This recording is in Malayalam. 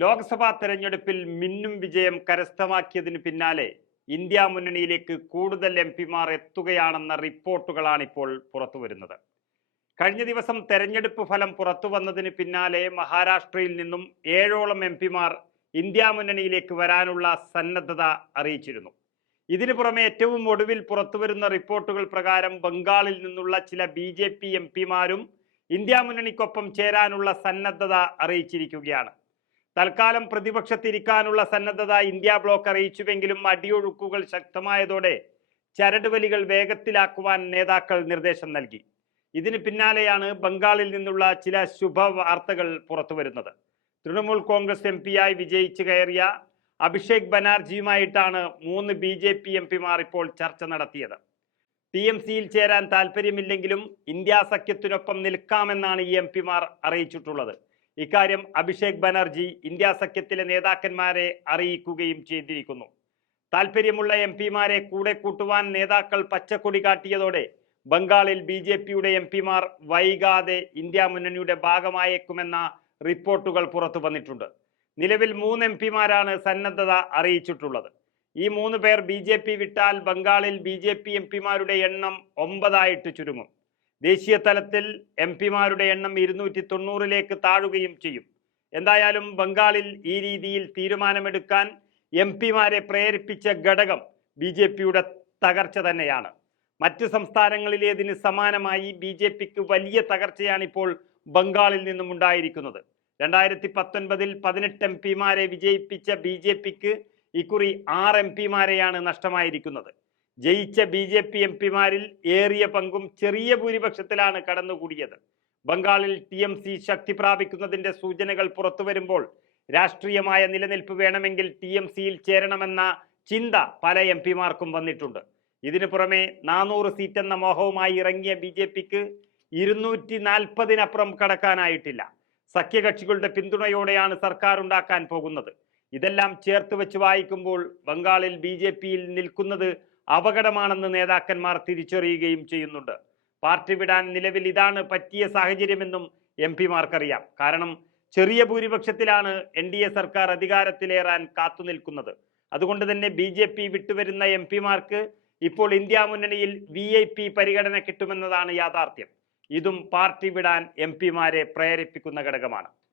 ലോക്സഭാ തെരഞ്ഞെടുപ്പിൽ മിന്നും വിജയം കരസ്ഥമാക്കിയതിനു പിന്നാലെ ഇന്ത്യ മുന്നണിയിലേക്ക് കൂടുതൽ എംപിമാർ എത്തുകയാണെന്ന റിപ്പോർട്ടുകളാണിപ്പോൾ പുറത്തുവരുന്നത്. കഴിഞ്ഞ ദിവസം തെരഞ്ഞെടുപ്പ് ഫലം പുറത്തു വന്നതിന് പിന്നാലെ മഹാരാഷ്ട്രയിൽ നിന്നും 7ഓളം എംപിമാർ ഇന്ത്യ മുന്നണിയിലേക്ക് വരാനുള്ള സന്നദ്ധത അറിയിച്ചിരുന്നു. ഇതിനു പുറമെ ഏറ്റവും ഒടുവിൽ പുറത്തുവരുന്ന റിപ്പോർട്ടുകൾ പ്രകാരം ബംഗാളിൽ നിന്നുള്ള ചില BJP എംപിമാരും ഇന്ത്യ മുന്നണിക്കൊപ്പം ചേരാനുള്ള സന്നദ്ധത അറിയിച്ചിരിക്കുകയാണ്. തൽക്കാലം പ്രതിപക്ഷത്തിരിക്കാനുള്ള സന്നദ്ധത ഇന്ത്യ ബ്ലോക്ക് അറിയിച്ചുവെങ്കിലും അടിയൊഴുക്കുകൾ ശക്തമായതോടെ ചരടുവലികൾ വേഗത്തിലാക്കുവാൻ നേതാക്കൾ നിർദ്ദേശം നൽകി. ഇതിന് പിന്നാലെയാണ് ബംഗാളിൽ നിന്നുള്ള ചില ശുഭവാർത്തകൾ പുറത്തുവരുന്നത്. തൃണമൂൽ കോൺഗ്രസ് എംപിയായി വിജയിച്ചു കയറിയ അഭിഷേക് ബാനർജിയുമായിട്ടാണ് 3 BJP എംപിമാർ ഇപ്പോൾ ചർച്ച നടത്തിയത്. TMCയിൽ ചേരാൻ താല്പര്യമില്ലെങ്കിലും ഇന്ത്യ സഖ്യത്തിനൊപ്പം നിൽക്കാമെന്നാണ് ഈ എംപിമാർ അറിയിച്ചിട്ടുള്ളത്. ഇക്കാര്യം അഭിഷേക് ബാനർജി ഇന്ത്യ സഖ്യത്തിലെ നേതാക്കന്മാരെ അറിയിക്കുകയും ചെയ്തിരിക്കുന്നു. താല്പര്യമുള്ള എംപിമാരെ കൂടെ കൂട്ടുവാൻ നേതാക്കൾ പച്ചക്കൊടി കാട്ടിയതോടെ ബംഗാളിൽ BJPയുടെ എംപിമാർ വൈകാതെ ഇന്ത്യ മുന്നണിയുടെ ഭാഗമായേക്കുമെന്ന റിപ്പോർട്ടുകൾ പുറത്തു വന്നിട്ടുണ്ട്. നിലവിൽ 3 എംപിമാരാണ് സന്നദ്ധത അറിയിച്ചിട്ടുള്ളത്. ഈ 3 പേർ BJP വിട്ടാൽ ബംഗാളിൽ BJP എംപിമാരുടെ എണ്ണം 9 ആയിട്ട് ചുരുങ്ങും. ദേശീയ തലത്തിൽ എംപിമാരുടെ എണ്ണം 290ലേക്ക് താഴുകയും ചെയ്യും. എന്തായാലും ബംഗാളിൽ ഈ രീതിയിൽ തീരുമാനമെടുക്കാൻ എംപിമാരെ പ്രേരിപ്പിച്ച ഘടകം BJPയുടെ തകർച്ച തന്നെയാണ്. മറ്റ് സംസ്ഥാനങ്ങളിലേതിന് സമാനമായി BJPക്ക് വലിയ തകർച്ചയാണ് ഇപ്പോൾ ബംഗാളിൽ നിന്നും ഉണ്ടായിരിക്കുന്നത്. 2019-ൽ 18 എംപിമാരെ വിജയിപ്പിച്ച BJPക്ക് ഇക്കുറി 6 എംപിമാരെയാണ് നഷ്ടമായിരിക്കുന്നത്. ജയിച്ച BJP എംപിമാരിൽ ഏറിയ പങ്കും ചെറിയ ഭൂരിപക്ഷത്തിലാണ് കടന്നുകൂടിയത്. ബംഗാളിൽ TMC ശക്തി പ്രാപിക്കുന്നതിന്റെ സൂചനകൾ പുറത്തുവരുമ്പോൾ രാഷ്ട്രീയമായ നിലനിൽപ്പ് വേണമെങ്കിൽ TMCയിൽ ചേരണമെന്ന ചിന്ത പല എംപിമാർക്കും വന്നിട്ടുണ്ട്. ഇതിനു പുറമെ 400 സീറ്റ് എന്ന മോഹവുമായി ഇറങ്ങിയ BJPക്ക് 240-നപ്പുറം കടക്കാനായിട്ടില്ല. സഖ്യകക്ഷികളുടെ പിന്തുണയോടെയാണ് സർക്കാർ ഉണ്ടാക്കാൻ പോകുന്നത്. ഇതെല്ലാം ചേർത്ത് വെച്ച് വായിക്കുമ്പോൾ ബംഗാളിൽ BJPയിൽ നിൽക്കുന്നത് അപകടമാണെന്ന് നേതാക്കന്മാർ തിരിച്ചറിയുകയും ചെയ്യുന്നുണ്ട്. പാർട്ടി വിടാൻ നിലവിൽ ഇതാണ് പറ്റിയ സാഹചര്യമെന്നും എംപിമാർക്കറിയാം. കാരണം ചെറിയ ഭൂരിപക്ഷത്തിലാണ് NDA സർക്കാർ അധികാരത്തിലേറാൻ കാത്തുനിൽക്കുന്നത്. അതുകൊണ്ട് തന്നെ BJP വിട്ടുവരുന്ന എംപിമാർക്ക് ഇപ്പോൾ ഇന്ത്യ മുന്നണിയിൽ VIP പരിഗണന കിട്ടുമെന്നതാണ് യാഥാർത്ഥ്യം. ഇതും പാർട്ടി വിടാൻ എംപിമാരെ പ്രേരിപ്പിക്കുന്ന ഘടകമാണ്.